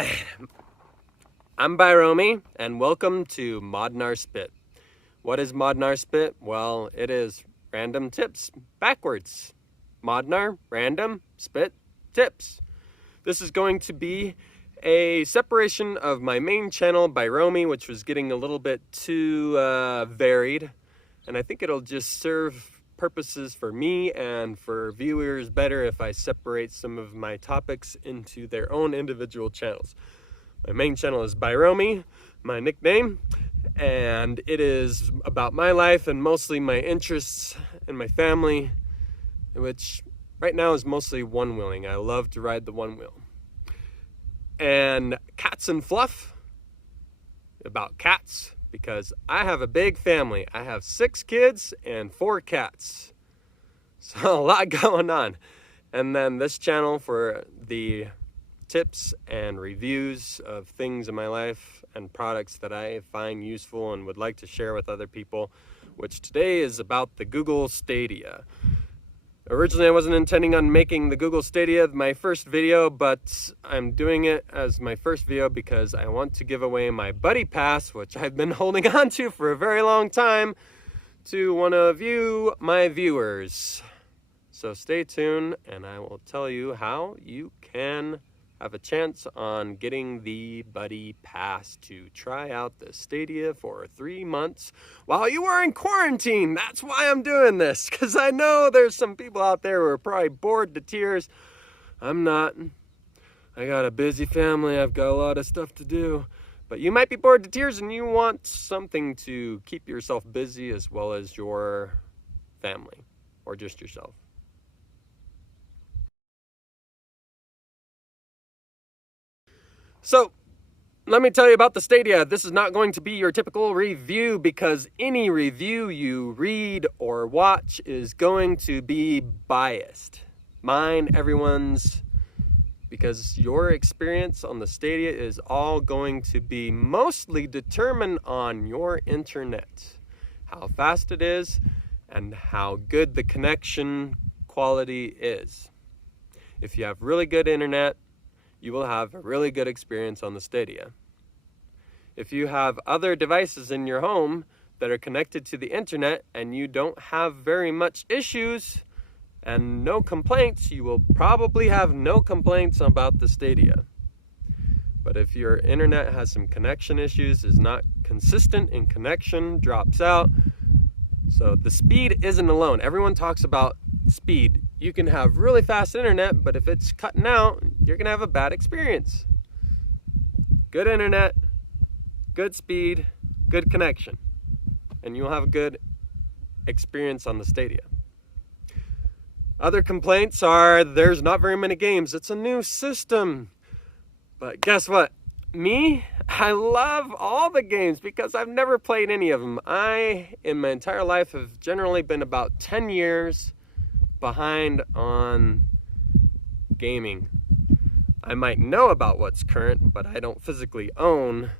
Alright, I'm Byromi, and welcome to Modnar Spit. What is Modnar Spit? Well, it is random tips backwards. Modnar, random, spit, tips. This is going to be a separation of my main channel, Byromi, which was getting a little bit too varied, and I think it'll just serve purposes for me and for viewers better if I separate some of my topics into their own individual channels. My main channel is Byromi, my nickname, and it is about my life and mostly my interests and my family, which right now is mostly one-wheeling. I love to ride the one-wheel. And cats and fluff, about cats, because I have a big family. I have 6 kids and 4 cats. So a lot going on. And then this channel for the tips and reviews of things in my life and products that I find useful and would like to share with other people, which today is about the Google Stadia. Originally, I wasn't intending on making the Google Stadia my first video, but I'm doing it as my first video because I want to give away my Buddy Pass, which I've been holding on to for a very long time, to one of you, my viewers. So stay tuned, and I will tell you how you can have a chance on getting the Buddy Pass to try out the Stadia for 3 months while you are in quarantine. That's why I'm doing this, because I know there's some people out there who are probably bored to tears. I'm not. I got a busy family. I've got a lot of stuff to do. But you might be bored to tears and you want something to keep yourself busy as well as your family, or just yourself. So, let me tell you about the Stadia. This is not going to be your typical review because any review you read or watch is going to be biased. Mine, everyone's, because your experience on the Stadia is all going to be mostly determined on your internet. How fast it is and how good the connection quality is. If you have really good internet, you will have a really good experience on the Stadia. If you have other devices in your home that are connected to the internet and you don't have very much issues and no complaints, you will probably have no complaints about the Stadia. But if your internet has some connection issues, is not consistent in connection, drops out, so the speed isn't alone. Everyone talks about speed. You can have really fast internet, but if it's cutting out, you're gonna have a bad experience. Good internet, good speed, good connection, and you'll have a good experience on the Stadia. Other complaints are there's not very many games. It's a new system. But guess what? Me, I love all the games because I've never played any of them. I, in my entire life, have generally been about 10 years behind on gaming. I might know about what's current, but I don't physically own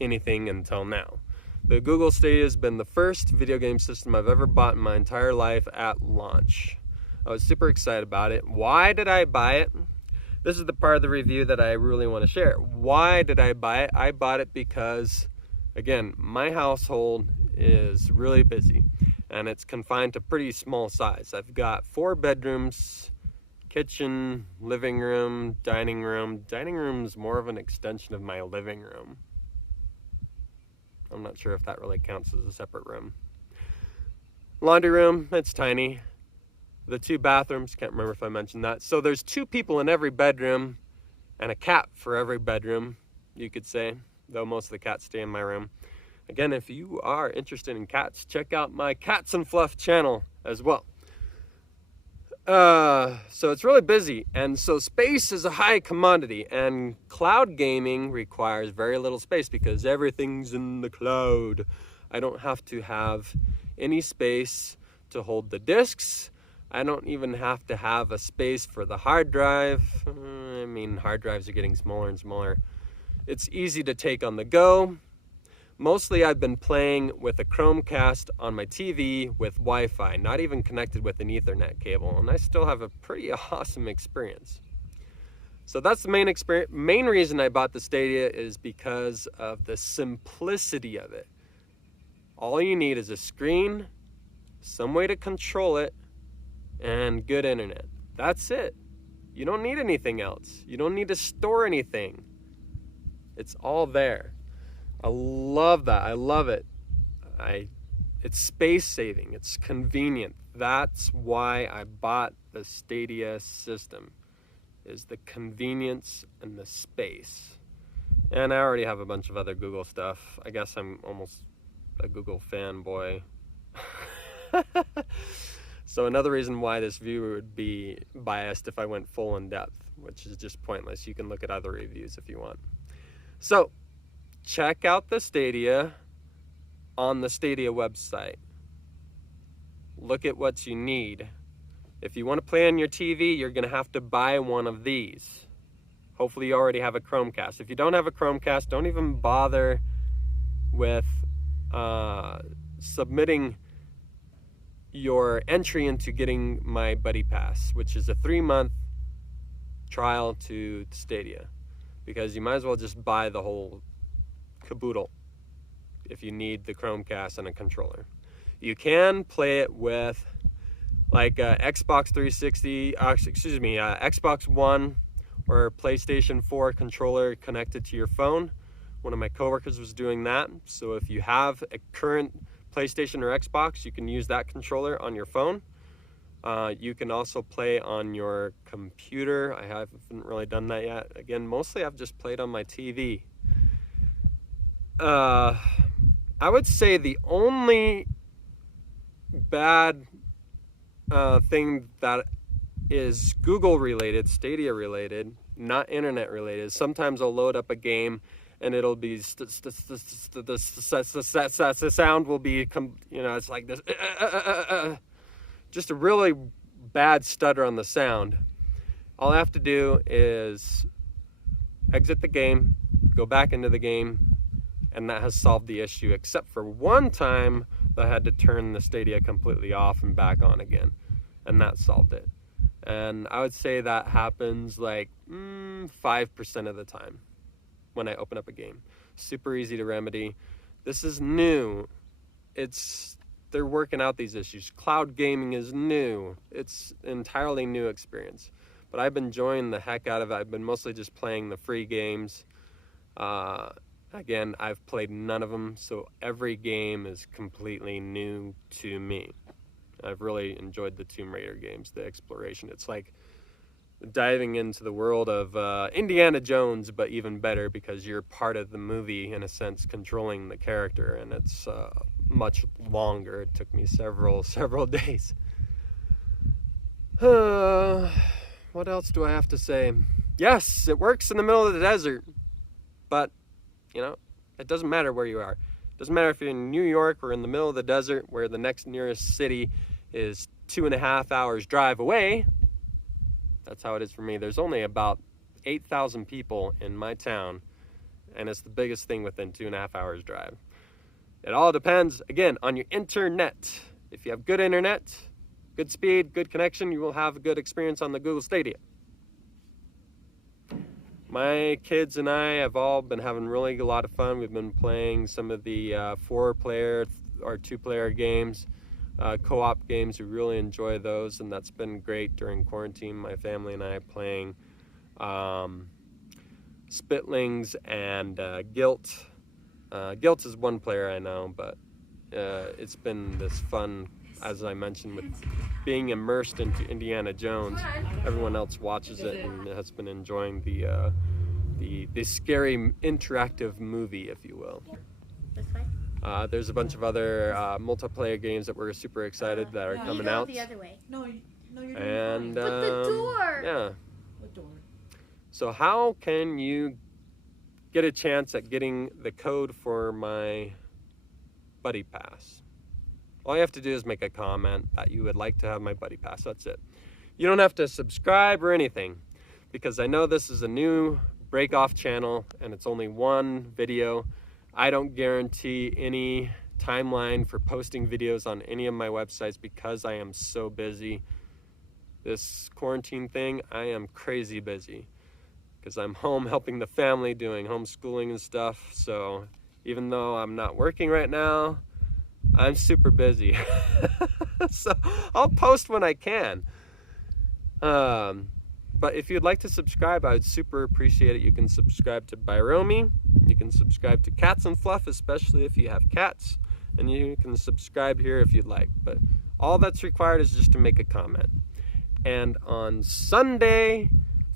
anything until now. The Google Stadia has been the first video game system I've ever bought in my entire life at launch. I was super excited about it. Why did I buy it? This is the part of the review that I really want to share. Why did I buy it? I bought it because, again, my household is really busy and it's confined to pretty small size. I've got 4 bedrooms, kitchen, living room, dining room. Dining room is more of an extension of my living room. I'm not sure if that really counts as a separate room. Laundry room, it's tiny. The 2 bathrooms, can't remember if I mentioned that. So there's 2 people in every bedroom and a cat for every bedroom, you could say, though most of the cats stay in my room. Again, if you are interested in cats, check out my Cats and Fluff channel as well. So it's really busy, and so space is a high commodity, and cloud gaming requires very little space because everything's in the cloud. I don't have to have any space to hold the discs. I don't even have to have a space for the hard drive. I mean, hard drives are getting smaller and smaller. It's easy to take on the go. Mostly I've been playing with a Cromecast on my TV with Wi-Fi, not even connected with an Ethernet cable, and I still have a pretty awesome experience. So that's the main reason I bought the Stadia, is because of the simplicity of it. All you need is a screen, some way to control it, and good internet. That's it. You don't need anything else. You don't need to store anything. It's all there. I love that. I love it. It's space saving. It's convenient. That's why I bought the Stadia system, is the convenience and the space. And I already have a bunch of other Google stuff. I guess I'm almost a Google fanboy. So another reason why this view would be biased if I went full in depth, which is just pointless. You can look at other reviews if you want. So check out the Stadia on the Stadia website. Look at what you need. If you want to play on your TV, you're going to have to buy one of these. Hopefully you already have a Chromecast. If you don't have a Chromecast, don't even bother with submitting your entry into getting my Buddy Pass, which is a 3-month trial to Stadia, because you might as well just buy the whole caboodle if you need the Chromecast and a controller. You can play it with like Xbox 360, Xbox One or PlayStation 4 controller connected to your phone. One of my coworkers was doing that. So if you have a current PlayStation or Xbox, you can use that controller on your phone. You can also play on your computer. I haven't really done that yet. Again, mostly I've just played on my TV. I would say the only bad thing that is Google related, Stadia related, not internet related. Sometimes I'll load up a game and it'll be the sound will be, it's like this, just a really bad stutter on the sound. All I have to do is exit the game, go back into the game, and that has solved the issue, except for one time that I had to turn the Stadia completely off and back on again, and that solved it. And I would say that happens like 5% of the time when I open up a game. Super easy to remedy. This is new. They're working out these issues. Cloud gaming is new. It's an entirely new experience. But I've been enjoying the heck out of it. I've been mostly just playing the free games. Again, I've played none of them, so every game is completely new to me. I've really enjoyed the Tomb Raider games, the exploration. It's like diving into the world of Indiana Jones, but even better because you're part of the movie, in a sense, controlling the character, and it's much longer. It took me several days. What else do I have to say? Yes, it works in the middle of the desert, but it doesn't matter where you are. It doesn't matter if you're in New York or in the middle of the desert where the next nearest city is 2.5 hours drive away. That's how it is for me. There's only about 8,000 people in my town, and it's the biggest thing within 2.5 hours drive. It all depends, again, on your internet. If you have good internet, good speed, good connection, you will have a good experience on the Google Stadia. My kids and I have all been having really a lot of fun. We've been playing some of the 4-player or 2-player games, co-op games. We really enjoy those, and that's been great during quarantine. My family and I playing Spitlings and Guilt. Guilt is 1 player, I know, but it's been this fun, as I mentioned, with being immersed into Indiana Jones. Everyone else watches it and has been enjoying the scary interactive movie, if you will. There's a bunch of other multiplayer games that we're super excited that are coming out. The other way. No, you're doing and but the door. Yeah. What door? So how can you get a chance at getting the code for my Buddy Pass? All you have to do is make a comment that you would like to have my Buddy Pass. That's it. You don't have to subscribe or anything, because I know this is a new break-off channel and it's only 1 video. I don't guarantee any timeline for posting videos on any of my websites because I am so busy. This quarantine thing, I am crazy busy. because I'm home helping the family, doing homeschooling and stuff. So even though I'm not working right now, I'm super busy. So I'll post when I can. But if you'd like to subscribe, I would super appreciate it. You can subscribe to Byromi. You can subscribe to Cats and Fluff, especially if you have cats. And you can subscribe here if you'd like. But all that's required is just to make a comment. And on Sunday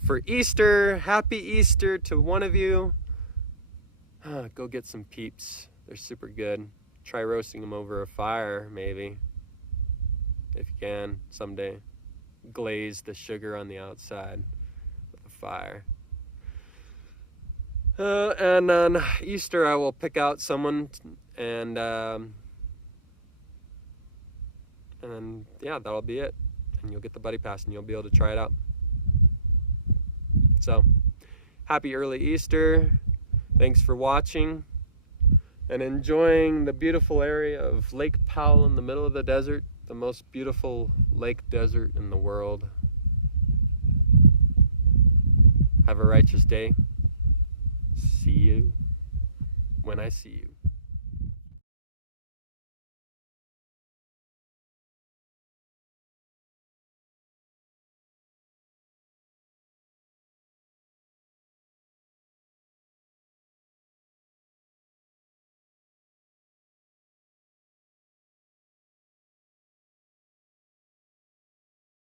for Easter, happy Easter to one of you. Go get some peeps. They're super good. Try roasting them over a fire, maybe. If you can, someday. Glaze the sugar on the outside with a fire. And on Easter, I will pick out someone, and then, yeah, that'll be it. And you'll get the buddy pass, and you'll be able to try it out. So, happy early Easter. Thanks for watching and enjoying the beautiful area of Lake Powell in the middle of the desert. The most beautiful lake desert in the world. Have a righteous day. See you when I see you.